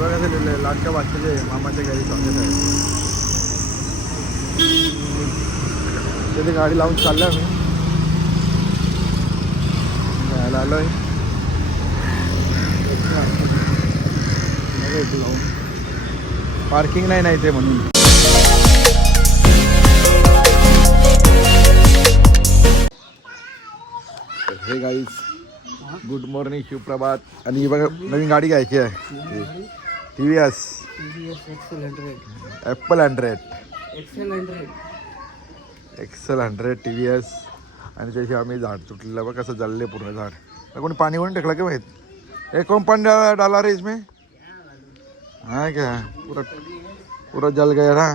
बघा लिहिलं लाडक्या बादशाचे मामाच्या घरी स्वागत आहे. तिथे गाडी लावून चाललो आम्ही जायला आलोय. पार्किंग नाही ते म्हणून. हे गाईज गुड मॉर्निंग शिवप्रभात. आणि बघा नवीन गाडी घ्यायची आहे TVS ॲपल 100 XL100 TVS. आणि त्याशी आम्ही झाड तुटलेलं बघ कसं जळले पूर्ण झाड. कोणी पाणी कोणी टाकलं का माहीत. हे कौन पानी डाला रे इसमें. हाँ क्या पूरा जल गया ना.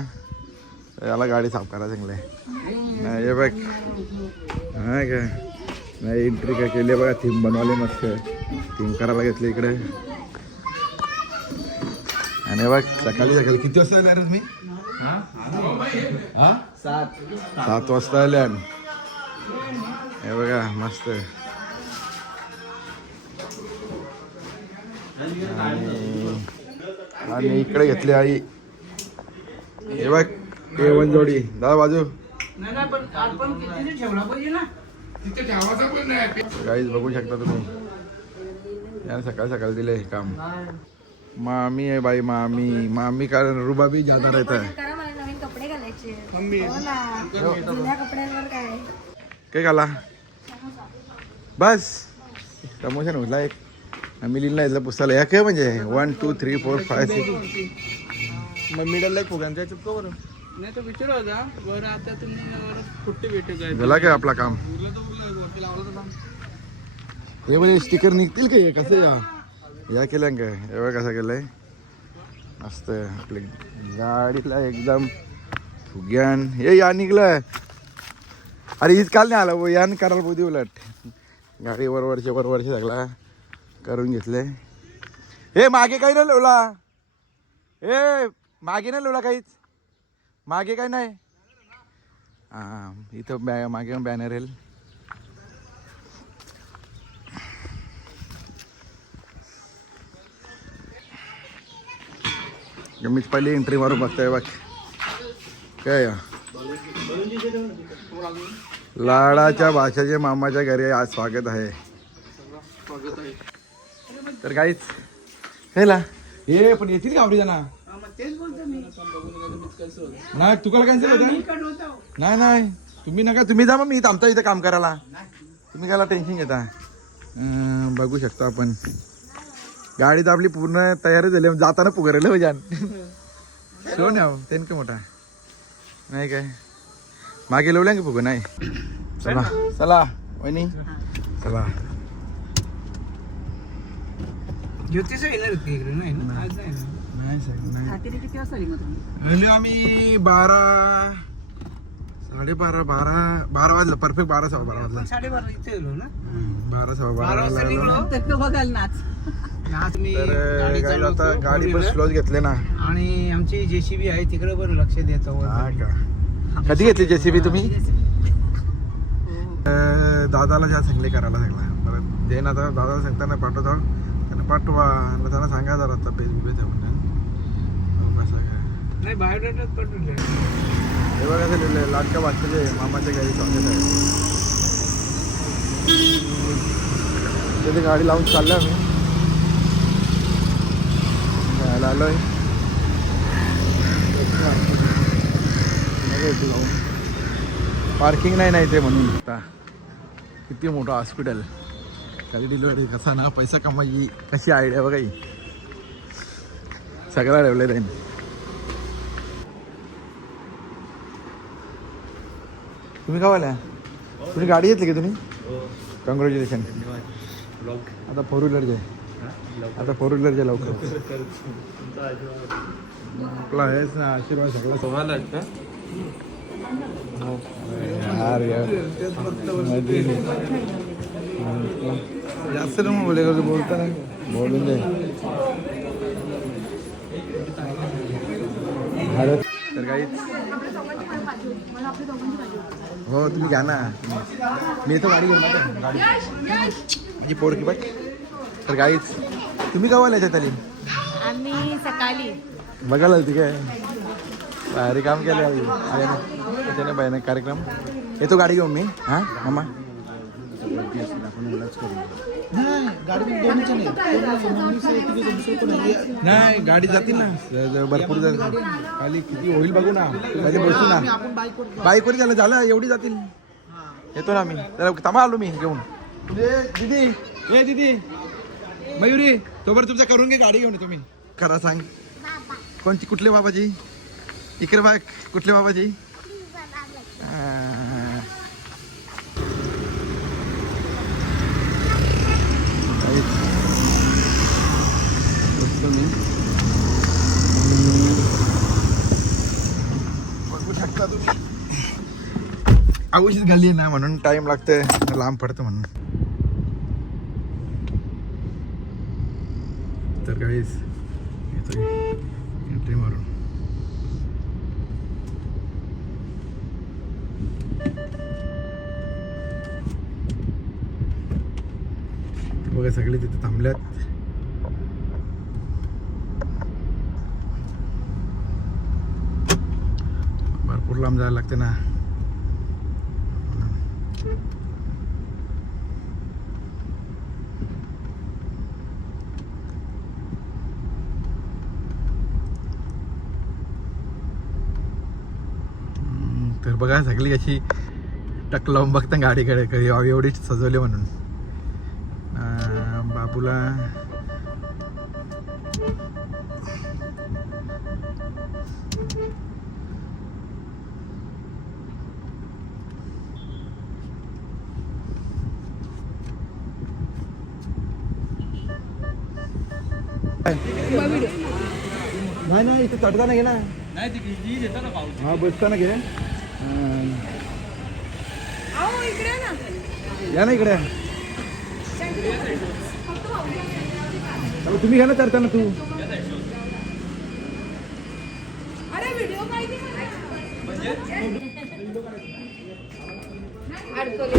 याला गाडी साफ करा चांगले. हे बघ हा क्या नाही एंट्री काय केली बघा. थीम बनवले मस्त. थीम करायला घेतले इकडे. आणि बघ सकाळी किती वाजता आला रे मी. 7 वाजता आले. हे बघा मस्त. आणि इकडे घेतली आई. हे बघ A1 जोडी दादा बाजू. गाईज बघू शकता तुम्ही. यार सकाळ सकाळ दिले काम. मामी आहे बाई. मामी कारण रुबाबी ज्यादा रहता है. काय खाला बस समोसा नव्हता एक. आम्ही लिहिला इथलं पुस्तकाला या काय म्हणजे 1 2 3 4 5 6. मग मिडल एक फुगांचा चुपका बरं नाही तर विचार होता बरं. आता तुम्ही कुठे भेटू काय झाला काय आपला काम. हे म्हणजे स्टिकर निघतील का. हे कसं या केलं काय. हे बघ कसं केलंय मस्त. आपल्या गाडीला एकदम फुग्यान हे या निघलं. अरे हीच काल नाही आला यान करायला पोती. उलट गाडी वरवरचे सगळा करून घेतले. हे मागे काही नाही लावला. हे मागे नाही लावला काहीच. मागे काय नाही. हां इथं मागे बॅनर येईल. मीच पहिले एंट्री मारून बघताय बघ काय. लाडाच्या भाषाचे मामाच्या घरी आज स्वागत आहे. तर काहीच हेला हे पण येतील का आवडी जाणार. नाही तुला कॅन्सल होता. नाही तुम्ही नका. तुम्ही जा मग मी थांबता इथं काम करायला. तुम्ही कायला टेन्शन घेता. बघू शकता आपण गाडी तर आपली पूर्ण तयारी झाली. जाताना पुगरेल हो जान शो नाही त्यांनी काय मोठा नाही काय. मागे लावल्या की फुग नाही. चला वहिनी चला. आम्ही 12 साडेबारा 12 वाजला. परफेक्ट 12 सव्वा 12 वाजला. 12 सव्वा 12 आता गाडी पण स्लोच घेतले ना. आणि आमची JCB आहे तिकडे पण लक्ष देतो. कधी घेतली JCB तुम्ही. दादाला ज्या सांगले करायला सांगला परत जे ना. आता दादाला सांगताना पाठवतो त्यांना पाठवा. त्यांना सांगा जरा तब्येत बिब्येत म्हणून. नाही बायोडाटाच पाठवले. हे बघा लिहिलं लाडक्या बादशाचे मामाच्या घरी स्वागत आहे. तिथे गाडी लावून चाललो आम्ही जायला आलोय. पार्किंग नाही ते म्हणून. आता किती मोठं हॉस्पिटल. काही डिलिव्हरी कसा ना पैसा कमाई कशी आयडिया बघा. ही सगळा ठेवलं त्यांनी. तुम्ही गावाला तुम्ही गाडी घेतली की तुम्ही. कॉंग्रॅच्युलेशन. आता 4 व्हीलरचे. आता 4 व्हीलरचे लवकर आपला आहेच ना आशीर्वाद सगळा. सवाल आहेत का यार जास्त ना बोले बोलता नाही बोलून दे. तर काही हो तुम्ही घ्या ना. मी येतो गाडी घेऊन गाडी माझी पोरकी बघ. तर काहीच तुम्ही गावाला याच्यात आली आम्ही सकाळी बघायला होती काय भारी काम केलं त्याने बाईने कार्यक्रम येतो गाडी घेऊन मी हा मामा नाही गाडी जातील ना भरपूर खाली किती होईल बघू ना म्हणजे बसू ना बाईकवर झालं एवढी जातील येतो ना मी त्याला तमा आलो मी घेऊन दीदी ये दीदी मयुरी तोपर्यंत तुमचा करून घे गाडी घेऊन तुम्ही खरा सांग कोणती कुठले बाबाजी इकडे बाग कुठले बाबाजी बघू शकता तुम्ही औषध घाली ना म्हणून टाइम लागतंय लांब पडतं म्हणून तर काहीच येतोय एंट्री मारून बघा सगळे तिथे थांबल्यात भरपूर लांब जायला लागते ना तर बघा सगळी अशी टक लावून बघता गाडीकडे कधी एवढी सजवली म्हणून बाबूला नाही इथे चढताना घे ना हा बसताना घे या ना इकडे तुम्ही घ्या ना चढताना तू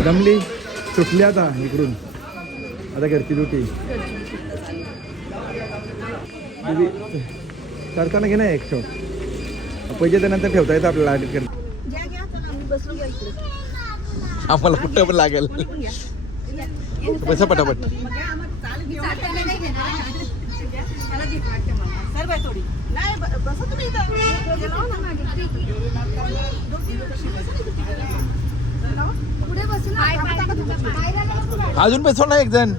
दमली सुटली आता इकडून आता घरची ड्युटी चढताना घे ना एक शॉट पैसे त्यानंतर ठेवता येतं आपल्याला आम्हाला कुठं पण लागेल बसा पटापट अजून बसव ना एक जण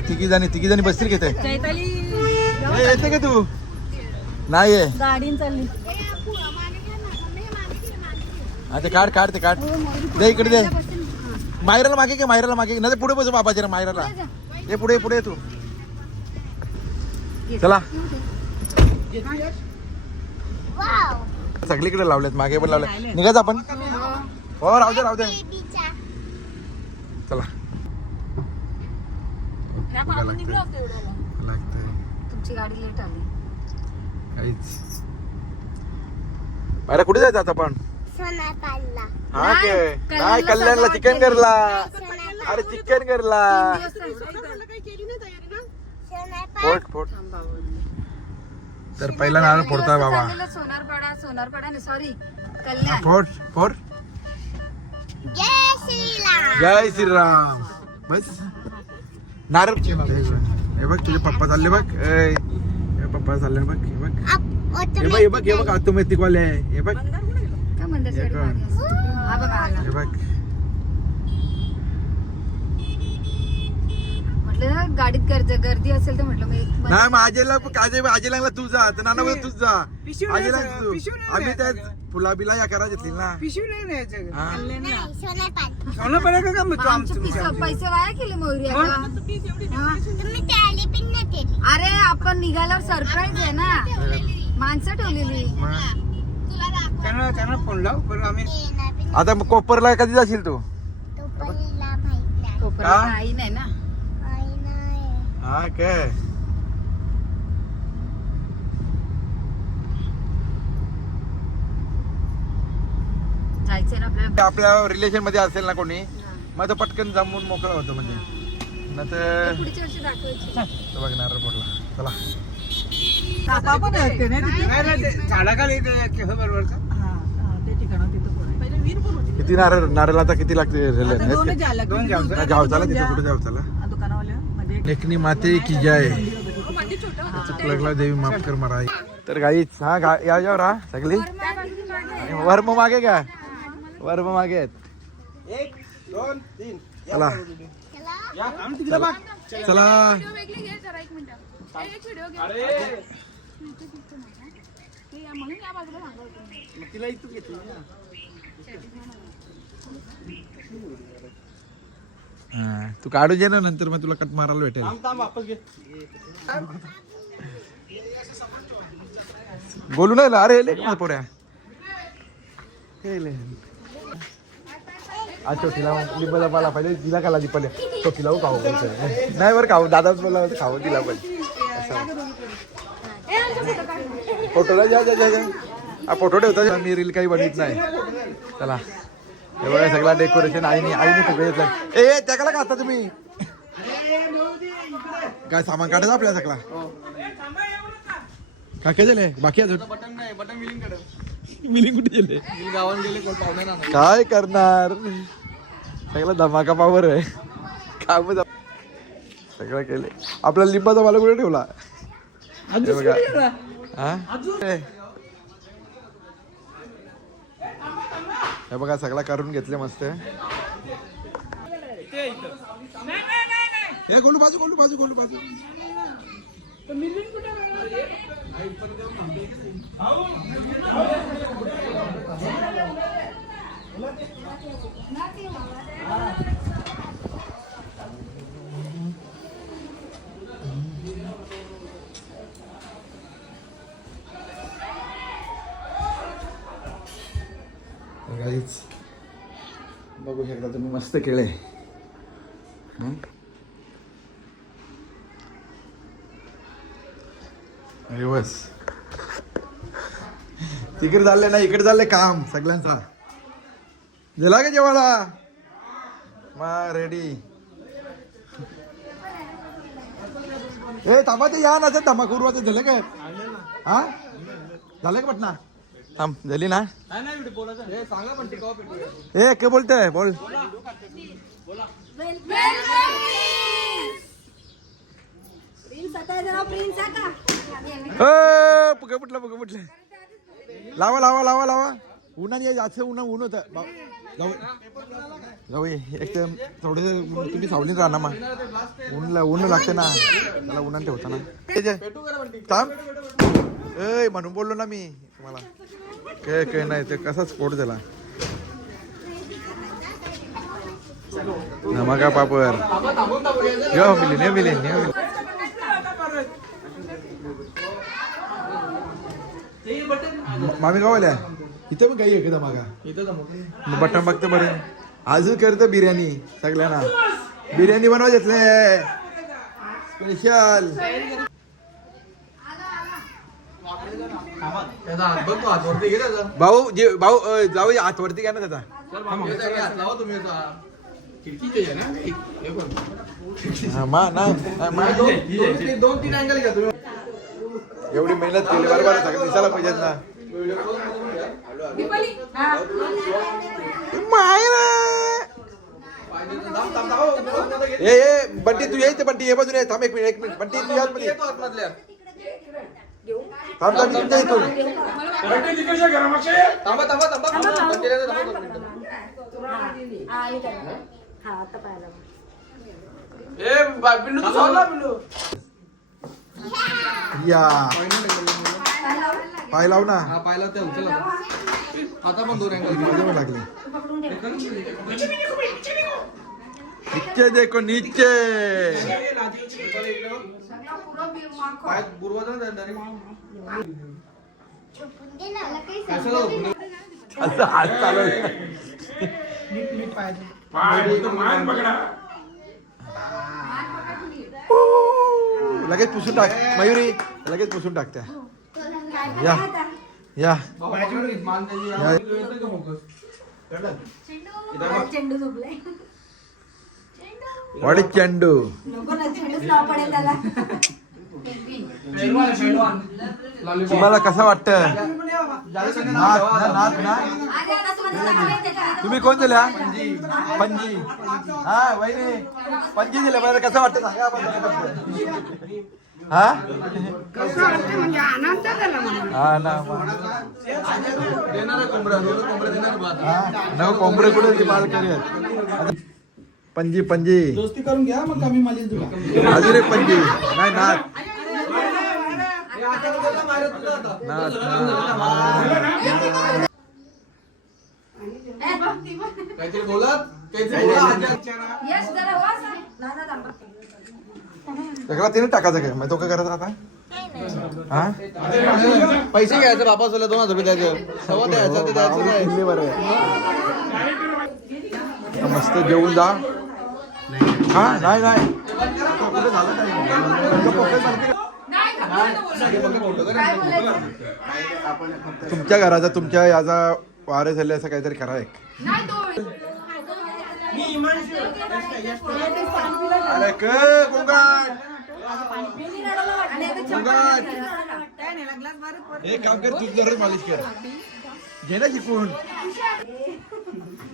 तिघी जणी बसतील घेते येते का तू नाही आहे गाडी चालली ते काढ दे इकडे दे मायराला मागे नाही पुढे बसू बाबाजी मायराला ये पुढे तू चला सगळीकडे लावलेत मागे पण लावले निघायचं आपण हो राहू दे चला तुमची गाडी लेट आली काहीच बाहेर कुठे जायचं आता आपण हा काय कल्याणला चिकन करला अरे चिकन करला फोट तर पहिला नारळ फोडतोय बाबा सोनारपाडा सॉरी कल्याण फोड जय श्रीराम बस नारळ हे बघ तुझे पप्पा चालले बघ पप्पा चालले बघ हे बघ ऑटोमॅटिक वाले हे बघ काय म्हणतात हा बघा आला हे बघ म्हटलं ना गाडीत गर्दी असेल तर म्हटलं मी नाही मग आजेला तू जा तर नाना तू जा आजेला तू आम्ही त्या फुला बिला या करा घेतली ना पैसे वाया केले मयुरी अरे आपण निघाल्यावर सरप्राईज आहे ना माणसं ठेवलेली त्यांना फोन लाव बरं आम्ही आता मग कोपरला कधी जाशील तू आई नाही ना हा काय जायचंय ना आपल्याला आपल्या रिलेशन मध्ये असेल ना कोणी मग तो पटकन जमून मोकळा होतो म्हणजे ना तर पुढच्या वर्षी दाखवायची. बघ नारळ पडला. चला कापा पण आहे ना तिथे. नाही ना, ते झाडाखाली ते केस बरोबरचं. ते ठिकाण तिथं पण आहे. पहिले वीर पण होती. किती नारळ आता किती लागते आता दोनच झालं. दोन घ्यावं. गावचाला तिथे कुठे गावचाला दुकानावाल्या म्हणजे लेखनी माते की जय चुकलगला देवी माफ कर मला. तर गाई हा या जाऊ राहा सगळी वर्म मागे का वर्म मागे आहेत. 1 2 3 चला या आम तिकडे बघ. चला वेगळी घे जरा, एक मिनिट. एक व्हिडिओ घे. अरे म्हणून या बाजूला सांगा. मग तिला इथून घेतली ना. हा, तू काढू जे ना नंतर मग तुला कट मारायला भेटेल. थांब वापस घे. बोलू नाही ना. अरे लेख पोऱ्या आज छोटीला लिंबाचा पाला पाहिजे तिला खाला लिपल्या छोटीला खाऊ नाही बरं खाऊ दादाच बोलला होतं खाऊ तिला पण फोटोला जा जा जा हा फोटो ठेवता मी रील काही बनवित नाही. चला हे बघा सगळा डेकोरेशन आईने फुगे घेतलं. ए त्याला का आता तुम्ही काय सामान काढायचं आपल्या सगळा काय काय झालंय बाकी अजून बटन नाही, बटन मिलिंग कडे. मिलिंग कुठे गेले मिल गावाला गेले कोण पाहुणे ना. काय करणार सगळा धमाका पावर आहे काम सगळं केले. आपला लिंबाचा मला कुठे ठेवला हे बघा हा हे बघा सगळा करून घेतले मस्त. हे गोलू बाजू गोलू बाजू गोलू बाजू बघू शकता तुम्ही मस्त केळे. बस तिकडे चालले ना इकडे चालले काम सगळ्यांचा गेला का जेवायला मग रेडी. ए थांबा ते या ना ते धमाक उरवायचं झालं काय हा झालं का पटना थांब झाली ना. नाही बोलायचं. हे सांगा पण ते कवा पेटूया. ए काय बोलतोय बोल पुगे पुटलं लावा लावा लावा लावा उन्हाने जास्त ऊन होतं जाऊ एक थोडं तुम्ही सावलीत राहा ना मग ऊन लागते ना त्याला उन्हाने ठेवता ना थांब ए म्हणून बोललो ना मी तुम्हाला काय नाही ते कसा स्फोट झाला नमका पापड यो मिली मामी गावाल्या इथे पण काही आहे का मागा बटन बघते बरं अजून करतं बिर्याणी सगळ्यांना बिर्याणी बनवा घेतले स्पेशल. भाऊ जाऊ हातवरती घ्या ना त्याचा दोन-तीन अँगल घ्या तुम्ही. एवढी मेहनत केली बरोबर सगळं दिसायला पाहिजेत ना. ए बंटी तू यायचं बंटी ये बाजून थांब एक मिनिट बंटी तू याच मध्ये थांब थांब इथं येतो. या पाय लाव ना पाहिला ते चला आता पण 2 अँगल मजा पण लागली. नीचे देखो नीचे पाय बुरवा असं हात चालू लगेच पुसून टाक मयुरी लगेच पुसून टाक त्या या या चेंडू झोपलाय व्हॉट इज चेंडू नको ना झेंडूच नाव पडेल त्याला. तुम्हाला कसं वाटतं तुम्ही कोण दिल्या पंजी हा वहिनी पंजी दिल्या मला कसं वाटतं सांगा हा हा ना नव कोंबडे कुठे माल करूयात पंजी पंजी दोस्ती करून घ्या मग कमी मालिश तुला अजून एक पंजी नाही नाथ नाथ काहीतरी बोलत काहीतरी बोला यश जरा हो असं. दादा थांबा. सगळा तिने टाकायचं काय मग तो काय करायचा आता हा पैसे घ्यायचे बापास 2000 रुपये द्यायचे सव्वा द्यायचं ते द्यायचं नाही. किल्ले बरं आहे. आता मस्त जेवून जा हा नाही नाही काय बोलायचं? तुमच्या घराचा तुमच्या याचा वारे झाले असं काहीतरी करा एक नाही तो अरे क गोंगाट आणि आता गोंगाट काय नाही लागला बरं एक काम कर तुझ जरूर मालिश कर घे ना शिकून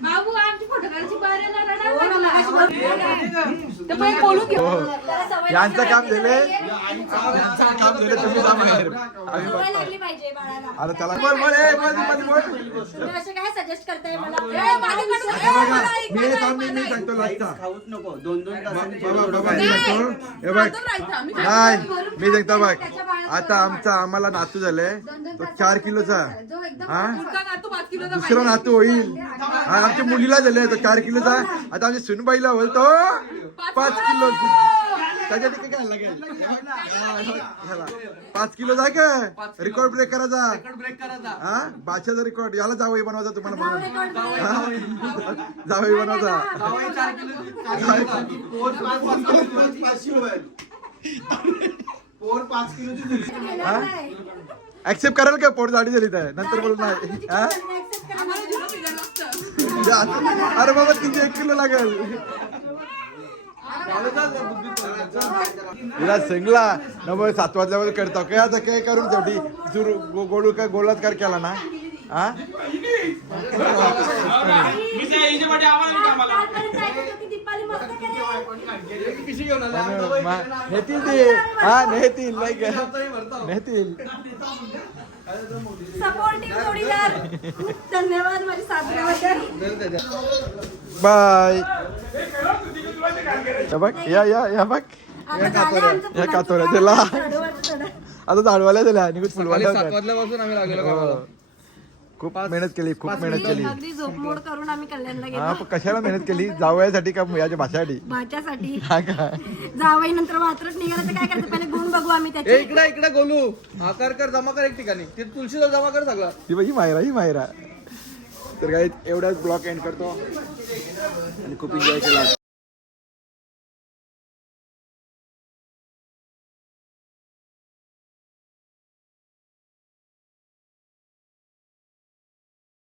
बाबू आमची फोटो काढायची बाहेर तर मग बोलू घेऊ. यांचं काम झाले यांचं काम झाले तुम्ही जा बाहेर आम्ही बघतो. लागली पाहिजे बाळाला. अरे त्याला बोल बोल ए, बोल बोल बोल तुम्ही असे काय सजेस्ट करताय मला? हे बघा, मी सांगतो लास्टचा बाबा मी सांगतो हे बघ नाही मी सांगतो बघ आता आम्हाला नातू झाले तो 4 किलोचा जो एकदम हा दुसरा नातू होईल आणि आमच्या मुलीला झाले तो 4 किलोचा आता आमच्या सुनबाईला होईल तो 5 किलो त्याच्या तिथे काय लागेल 5 किलो जाय का रेकॉर्ड ब्रेक करायचा ब्रेक करायचा हा बादशाचा रेकॉर्ड याला जावई बनवायचा तुम्हाला म्हणून जावई बनवायचा 4 किलो ऍक्सेप्ट कराल का पोट जाडी झाली तर नंतर बोल नाही हा? अरे बाबा किती 1 किलो लागेल हिला सिंगला नव 7 वाजल्यावर करतो काय आता काय करून शेवटी गोळू काय गोलाकार केला ना हा नेतील ते हा नेतील नाही का नेतील सपोर्टिंग जोडीदार. धन्यवाद माझी सासऱ्याबद्दल. बाय बघ या बघ आता झालं आमचं या कातोऱ्या त्याला चढवत चढत. आता झाडवायला दिला निघून फुलवायला 7 वाजल्यापासून आम्ही लागलेलो गावाला. खूप मेहनत केली खूप मेहनत केली अगदी झोपमोड करून आम्ही कल्याणला हा गेलो पण कशाला मेहनत केली जावयासाठी का याच्या भाषासाठी भाच्यासाठी. हा का जावई नंतर वात्रट निघाला तर काय करायचं पहिले गुण बघू आम्ही ए त्याचे. इकडे गोलू हा कर जमा कर एक ठिकाणी ते तुळशीला जमा कर सगळं ही बाई ही मायरा तर काही एवढाच ब्लॉग एंड करतो आणि खूप एन्जॉय केला